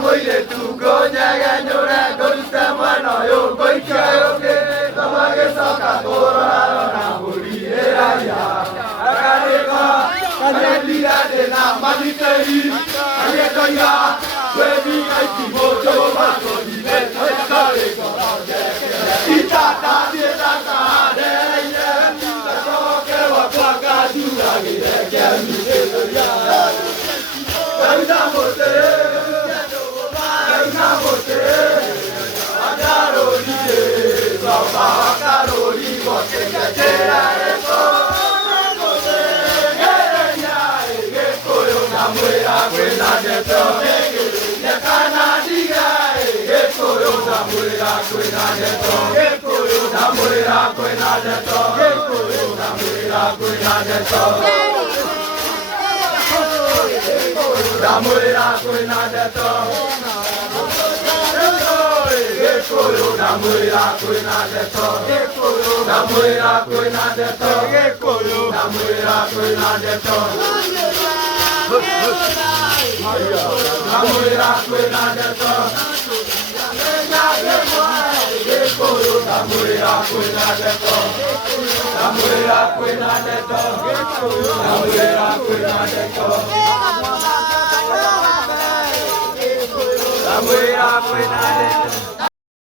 moile tu gonya ga nyore goruta mano yo goicha yoke tamage saka tora na buri era ya akare ka kare dia de na maniteri ane kaya webi ai ti mojo ma so di le kare ka ita ta de ta ta de ye ko ke wa kwa ka du la ge ke mi de ya Kaina mote Agarori Baba Karori Bote Katera Eko Namuera Kwena Deto Yakana Diga Ekoyo Namuera Kwena Deto Namuera Kwena Deto Namuera Kwena Deto Namuera Kwena Deto Ekoyo Namuera Kwena Deto Namuera Kwena Deto Ekoyo Namuera Kwena Deto Namuera Kwena Deto Ekoyo Namuera Kwena Deto Namuera Kwena Deto Namuera Kwena Deto Namuera Kwena Deto